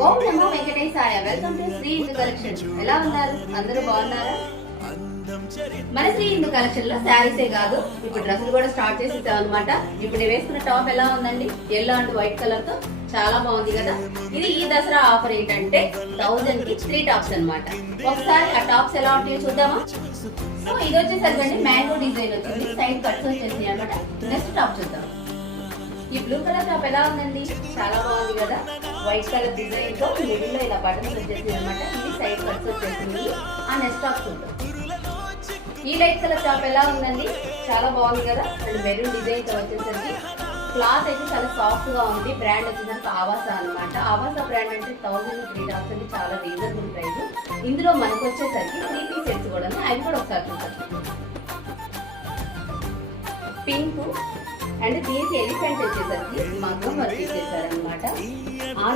ఓం నమో వెంకటేశాయ. Welcome to Shri Hindu collection. ఎలా ఉన్నారు? అందరూ బాగున్నారా? మన శ్రీ హిందూ కలెక్షన్ లో శారీసే కాదు, ఇప్పుడు డ్రెస్సులు కూడా స్టార్ట్ చేసేసాం అనమాట. ఇప్పుడు నేను వేసుకున్న టాప్ ఎలా ఉందండి? ఎల్లో అండ్ వైట్ కలర్ తో చాలా బాగుంది కదా. ఇది ఈ దసరా ఆఫర్ ఏంటంటే 1000 కి 3 టాప్స్ అన్నమాట. ఒకసారి ఆ టాప్స్ ఎలా ఉంటాయో చూద్దామా? సో ఇది వచ్చేసరికి మ్యాంగో డిజైన్ వచ్చింది, సైడ్ కట్స్ వచ్చేసింది అనమాట. నెక్స్ట్ టాప్ చూద్దాం. ఈ బ్లూ కలర్ టాప్ ఎలా ఉందండి? చాలా బాగుంది కదా. వైట్ కలర్ డిజైన్ తో మిడిల్ లో ఇలా బటన్స్ వచ్చేసింది అనమాట. ఇది సైడ్ కట్స్ వచ్చేసింది. ఆ నెక్స్ట్ టాప్ చూద్దాం. ఈ లైట్ కలర్ టాప్ ఎలా ఉందండి? చాలా బాగుంది కదా. అండ్ మెరూన్ డిజైన్ తో వచ్చేసరికి క్లాత్ అయితే చాలా సాఫ్ట్ గా ఉంది. బ్రాండ్ వచ్చేసరికి ఆవాస అనమాట. ఆవాస బ్రాండ్ అంటే 1000 3 టాప్స్ అంటే చాలా రీజనబుల్ ప్రైస్. ఇందులో మనకు వచ్చేసరికి 3 పీస్ సెట్స్ కూడా ఉన్నాయి. అవి కూడా ఒకసారి చూద్దాం. పింక్ అండ్ దీనికి ఎలిఫెంట్ వచ్చేసరికి మగ్గం వర్క్ ఇచ్చేసారనమాట. ఆ